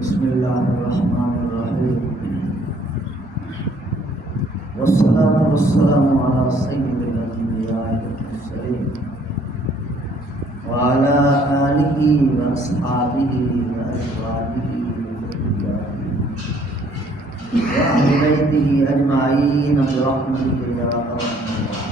بسم اللہ الرحمن الرحیم والصلاة والسلام علی سید الانبیاء والمرسلین وعلی آلہ واصحابہ وازواجہ وأهل بيته أجمعين برحمتك يا أرحم الراحمين.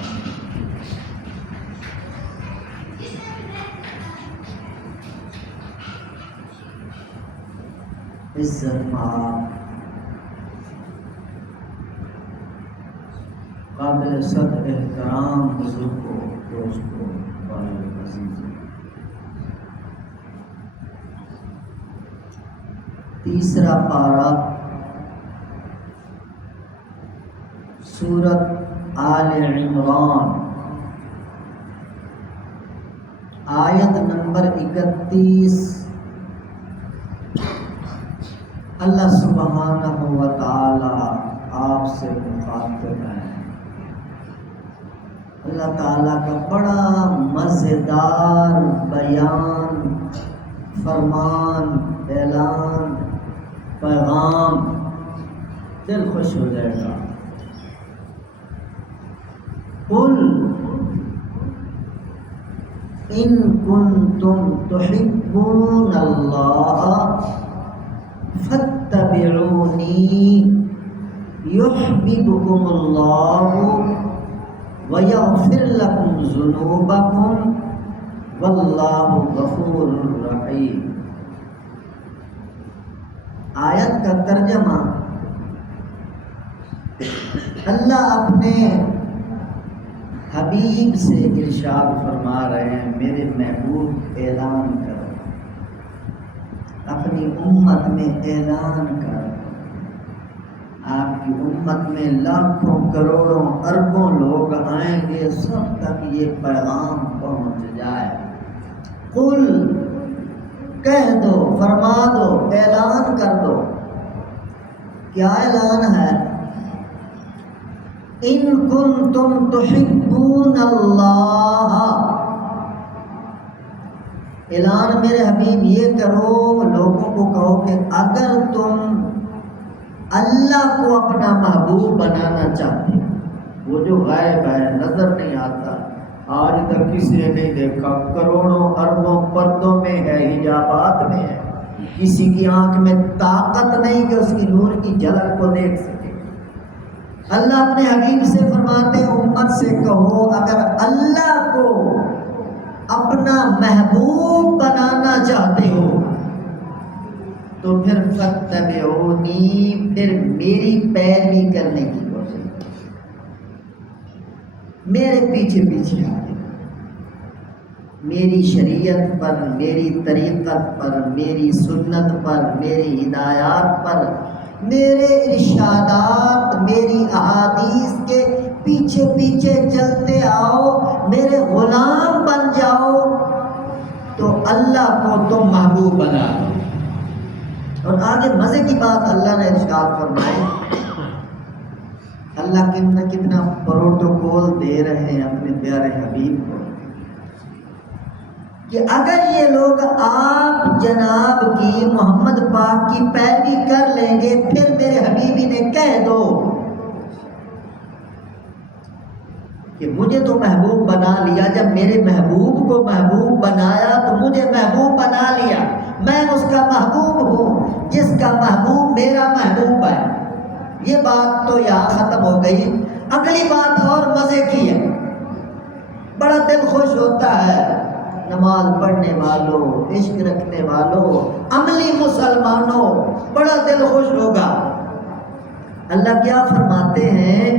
عزت مآب قابل صد احترام بزرگوں دوستوں بھائیوں عزیزوں، تیسرا پارہ سورت آل عمران آیت نمبر 31. اللہ سبحانہ و تعالی آپ سے مخاطب ہے. اللہ تعالیٰ کا بڑا مزیدار بیان، فرمان، اعلان، پیغام، دل خوش ہو جائے گا. قل ان کنتم تحبون اللہ فاتبعونی یحببکم اللہ ویغفر لکم ذنوبکم واللہ غفور رحیم. آیت کا ترجمہ، اللہ اپنے حبیب سے ارشاد فرما رہے ہیں، میرے محبوب اعلان کرو، اپنی امت میں اعلان کرو. آپ کی امت میں لاکھوں کروڑوں اربوں لوگ آئیں گے، سب تک یہ پیغام پہنچ جائے. قل، کہہ دو، فرما دو، اعلان کر دو. کیا اعلان ہے؟ ان کنتم تحبون اللہ. اعلان میرے حبیب یہ کرو، لوگوں کو کہو کہ اگر تم اللہ کو اپنا محبوب بنانا چاہتے ہو، وہ جو غائب ہے، نظر نہیں آتا، آج تک کسی نے نہیں دیکھا، کروڑوں اربوں پردوں میں ہے، حجابات میں ہے، کسی کی آنکھ میں طاقت نہیں کہ اس کی نور کی جھلک کو دیکھ سکے. اللہ اپنے حبیب سے فرماتے ہیں، امت سے کہو اگر اللہ کو اپنا محبوب بنانا چاہتے ہو تو پھر فاتبعونی، پھر میری پیروی کرنے کی کوشش، میرے پیچھے پیچھے آئے، میری شریعت پر، میری طریقت پر، میری سنت پر، میری ہدایات پر، میرے ارشادات، میری احادیث کے پیچھے پیچھے چلتے آؤ، میرے غلام بن جاؤ، تو اللہ کو تم محبوب بنا لو. اور آگے مزے کی بات اللہ نے ارشاد فرمائی، اللہ کتنا پروٹوکول دے رہے ہیں اپنے پیارے حبیب کو کہ اگر یہ لوگ آپ جناب کی، محمد پاک کی پیروی کر لیں گے، پھر میرے حبیبی نے کہہ دو کہ مجھے تو محبوب بنا لیا. جب میرے محبوب کو محبوب بنایا تو مجھے محبوب بنا لیا، میں اس کا محبوب ہوں جس کا محبوب میرا محبوب ہے. یہ بات تو یہاں ختم ہو گئی. اگلی بات اور مزے کی ہے، بڑا دل خوش ہوتا ہے. نماز پڑھنے والوں، عشق رکھنے والوں، عملی مسلمانوں، بڑا دل خوش ہوگا. اللہ کیا فرماتے ہیں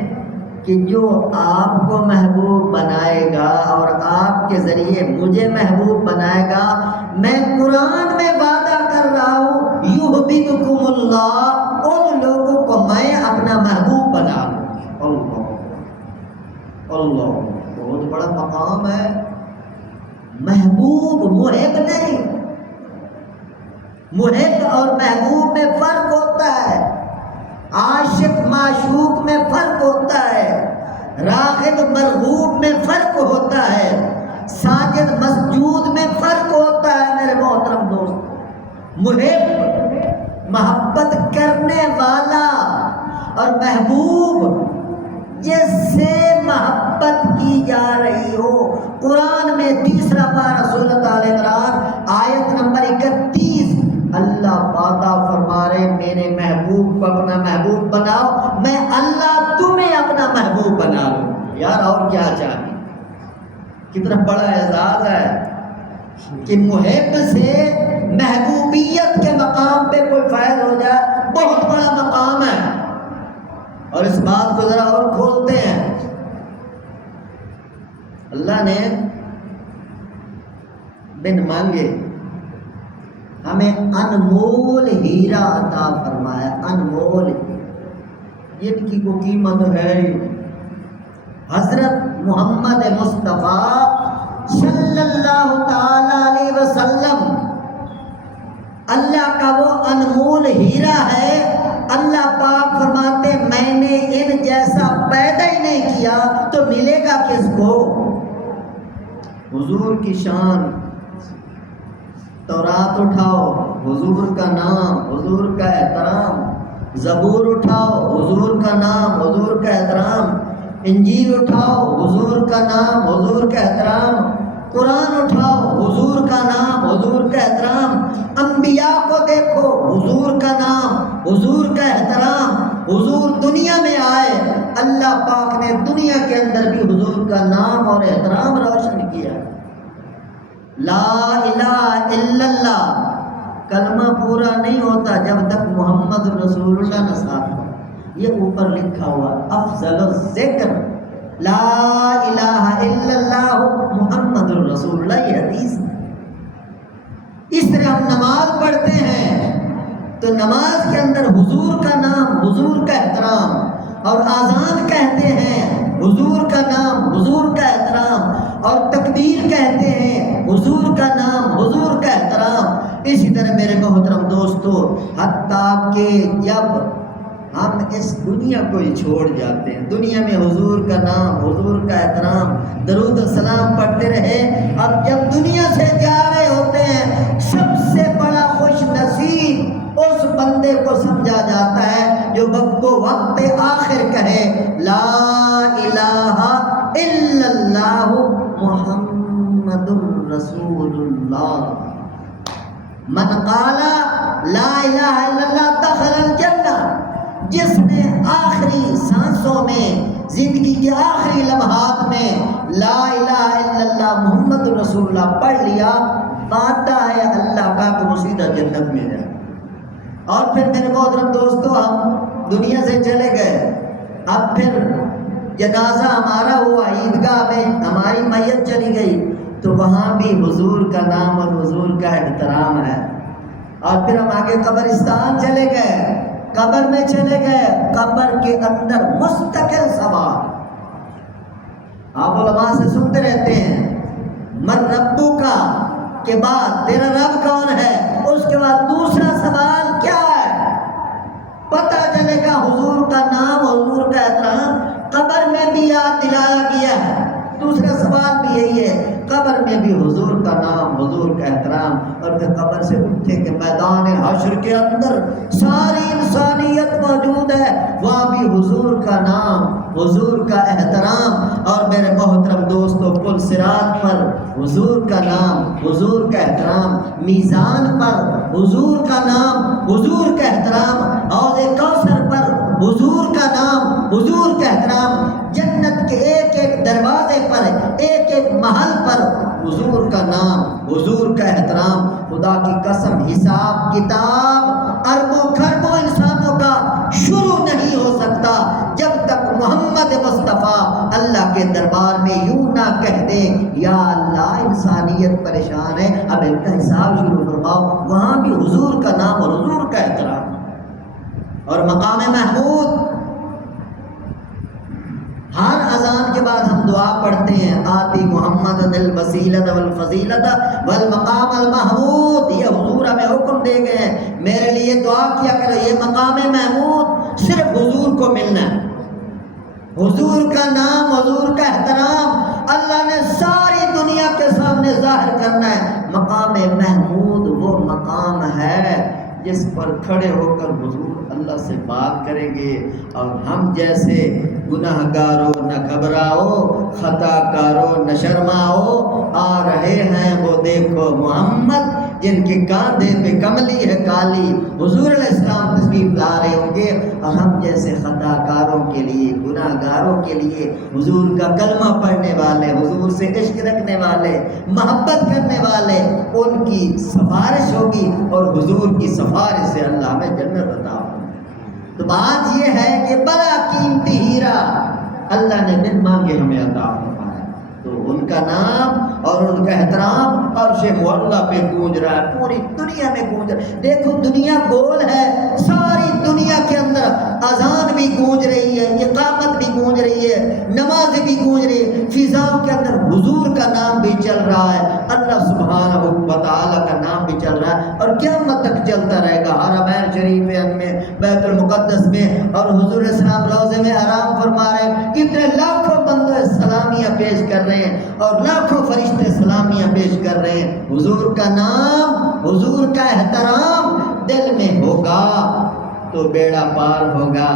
کہ جو آپ کو محبوب بنائے گا اور آپ کے ذریعے مجھے محبوب بنائے گا، میں قرآن میں وعدہ کر رہا ہوں، یحببکم اللہ، ان لوگوں کو میں اپنا محبوب بنا لوں. اللہ اللہ، بہت بڑا مقام ہے. محبوب، محب نہیں. محب اور محبوب میں فرق ہوتا ہے، عاشق معشوق میں فرق ہوتا ہے، راغب مرغوب میں فرق ہوتا ہے، ساجد مسجود میں فرق ہوتا ہے. میرے محترم دوست، محب کرنے والا اور محبوب جس سے محبت کی جا رہی ہو۔ قرآن میں تیسرا پارہ سورۃ آل عمران آیت نمبر 31 اللہ وعدہ فرما رہے میرے محبوب کو اپنا محبوب بناؤ، میں اللہ تمہیں اپنا محبوب بنا لوں۔ یار اور کیا چاہیے؟ کتنا بڑا اعزاز ہے کہ محب سے محبوبیت کے مقام پہ کوئی فائز ہو جائے، بہت بڑا مقام ہے۔ اور اس بات کو ذرا اور کھولتے ہیں، اللہ نے بن مانگے ہمیں انمول ہیرا عطا فرمایا، انمول جن کی کوئی قیمت ہے۔ حضرت محمد مصطفیٰ صلی اللہ تعالی علیہ وسلم اللہ کا وہ انمول ہیرا ہے۔ اللہ پاک فرماتے میں نے ان جیسا پیدا ہی نہیں کیا تو ملے گا کس کو؟ حضور کی شان، تورات اٹھاؤ، حضور کا نام، حضور کا احترام، زبور اٹھاؤ، حضور کا نام، حضور کا احترام، انجیل اٹھاؤ، حضور کا نام، حضور کا احترام، قرآن اٹھاؤ، حضور کا نام، حضور کا احترام، انبیاء کو دیکھو، حضور کا نام، حضور کا احترام۔ حضور دنیا میں آئے، اللہ پاک نے دنیا کے اندر بھی حضور کا نام اور احترام روشن کیا۔ لا الہ الا اللہ کلمہ پورا نہیں ہوتا جب تک محمد رسول اللہ نہ ساتھ ہو۔ یہ اوپر لکھا ہوا افضل الذکر لا الہ الا اللہ محمد الرسول اللہ، یہ حدیث۔ اس طرح ہم نماز پڑھتے ہیں تو نماز کے اندر حضور کا نام، حضور کا احترام، اور اذان کہتے ہیں حضور کا نام، حضور کا احترام، اور تکبیر کہتے ہیں حضور کا نام، حضور کا احترام۔ اسی طرح میرے محترم دوستو، حتیٰ کہ جب ہم اس دنیا کو ہی چھوڑ جاتے ہیں، دنیا میں حضور کا نام، حضور کا احترام، درود و سلام پڑھتے رہے، اب جب دنیا سے جا رہے ہوتے ہیں سب سے بڑا خوش نصیب اس بندے کو سمجھا جاتا ہے جو وقت آخر کہے لا الہ الا اللہ محمد الرسول اللہ۔ من قال لا الہ الا اللہ دخل الجنہ، جس نے آخری سانسوں میں، زندگی کے آخری لمحات میں لا الہ الا اللہ محمد رسول اللہ پڑھ لیا، وعدہ ہے اللہ کا کہ وہ سیدھا جنت میں جائے۔ اور پھر میرے محترم دوستو، ہم دنیا سے چلے گئے، اب پھر جنازہ ہمارا ہوا، عیدگاہ میں ہماری میت چلی گئی تو وہاں بھی حضور کا نام اور حضور کا احترام ہے۔ اور پھر ہم آگے قبرستان چلے گئے، قبر میں چلے گئے، قبر کے اندر مستقل سوال۔ آپ علماء سے سنتے رہتے ہیں من ربو کا کے بعد تیرا رب کون ہے، اس کے بعد دوسرا سوال کیا ہے؟ پتہ چلے گا حضور کا نام، حضور کا احترام۔ قبر میں بھی یاد دلایا گیا ہے، دوسرا سوال بھی یہی ہے، قبر میں بھی حضور کا نام، حضور کا احترام۔ اور پھر قبر سے اٹھے کہ میدان حشر کے اندر ساری انسانیت موجود ہے، وہاں بھی حضور کا نام، حضور کا احترام۔ اور میرے محترم دوستو، پل صراط پر حضور کا نام، حضور کا احترام، میزان پر حضور کا نام، حضور کا احترام، حوض کوثر پر حضور کا نام، حضور کا احترام، جنت کے ایک ایک دروازے پر، ایک ایک محل پر حضور کا نام، حضور کا احترام۔ خدا کی قسم، حساب کتاب اربوں خربوں انسانوں کا شروع نہیں ہو سکتا جب تک محمد مصطفیٰ اللہ کے دربار میں یوں نہ کہہ دے یا اللہ انسانیت پریشان ہے، اب ان کا حساب شروع فرماؤ۔ وہاں بھی حضور کا نام اور حضور کا احترام۔ اور مقام محمود، ہر اذان کے بعد ہم دعا پڑھتے ہیں آتی محمد الوسیلۃ والفضیلۃ والمقام المحمود۔ یہ حضور ہمیں حکم دے گئے ہیں، میرے لیے دعا کیا کرو، یہ مقام محمود صرف حضور کو ملنا ہے۔ حضور کا نام، حضور کا احترام اللہ نے ساری دنیا کے سامنے ظاہر کرنا ہے۔ مقام محمود وہ مقام ہے جس پر کھڑے ہو کر حضور اللہ سے بات کریں گے، اور ہم جیسے گناہ گارو نہ گھبراؤ، خطا کارو نہ شرماؤ، آ رہے ہیں وہ دیکھو محمد جن کے کاندھے پہ کملی ہے کالی، حضور علیہ السلام تشریف لا رہے ہوں گے، اور ہم جیسے خطا کاروں کے لیے، گناہ گاروں کے لیے، حضور کا کلمہ پڑھنے والے، حضور سے عشق رکھنے والے، محبت کرنے والے، ان کی سفارش ہوگی، اور حضور کی سفارش سے اللہ ہمیں جنت عطا ہوگی۔ تو بات یہ ہے کہ بڑا قیمتی ہیرا اللہ نے بن مانگے ہمیں عطا فرمایا، تو ان کا نام اور ان کا احترام عرش معلیٰ پہ گونج رہا ہے، پوری دنیا میں گونج رہا ہے۔ دیکھو دنیا گول ہے، ساری دنیا کے اندر اذان بھی گونج رہی ہے، اقامت بھی گونج رہی ہے، نماز بھی گونج رہی ہے، فضاؤں کے اندر حضور کا نام بھی چل رہا ہے، اللہ سبحانہ و تعالیٰ کا نام بھی چل رہا ہے، اور قیامت تک چلتا رہے گا۔ حرمین شریفین میں، بیت المقدس میں، اور حضور السلام روضے میں آرام فرما رہے ہیں، کتنے لاکھوں بندے سلامیاں پیش کر رہے ہیں، اور لاکھوں فرشتے سلامیاں پیش کر رہے ہیں۔ حضور کا نام، حضور کا احترام دل میں ہوگا تو بیڑا پار ہوگا،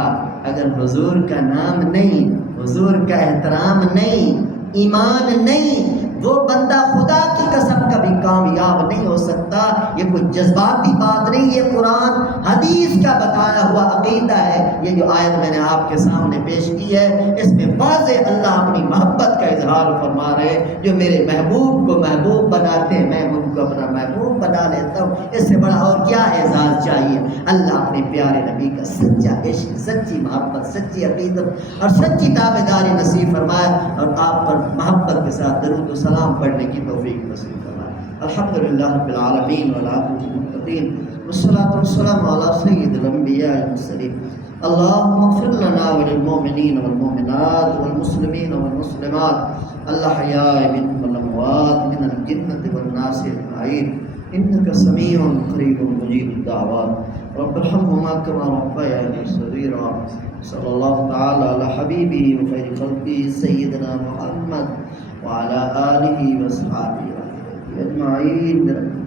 اگر حضور کا نام نہیں، حضور کا احترام نہیں، ایمان نہیں، وہ بندہ خدا کی قسم کبھی کامیاب نہیں ہو سکتا۔ یہ کوئی جذباتی بات نہیں، یہ قرآن حدیث کا بتایا ہوا عقیدہ ہے۔ یہ جو آیت میں نے آپ کے سامنے پیش کی ہے، اس میں واضح اللہ اپنی محبت کا اظہار فرما رہے ہیں، جو میرے محبوب کو محبوب بناتے ہیں، میں ان کو اپنا محبوب بنا لیتا ہوں۔ اس سے بڑا اور کیا اعزاز چاہیے؟ اللہ اپنے پیارے نبی کا سچا عشق، سچی محبت، سچی عقیدت اور سچی تابعداری نصیب فرمائے، اور آپ پر محبت کے ساتھ درود و سلام پڑھنے کی توفیق نصیب فرمائے۔ الحمدللہ رب العالمین والعاقبۃ للمتقین والصلاۃ والسلام علی سید الانبیاء والمرسلین۔ اللهم اغفر لنا وللمؤمنین والمؤمنات والمسلمین والمسلمات الاحیاء منهم والاموات من الجنة والناس اجمعین انك سمیع قریب مجیب الدعوات رب ارحمهما كما ربياني صغيرا صلی اللہ تعالی علی حبیبی وخیر خلقی سیدنا محمد وعلى آلہ وصحبہ اجمعین۔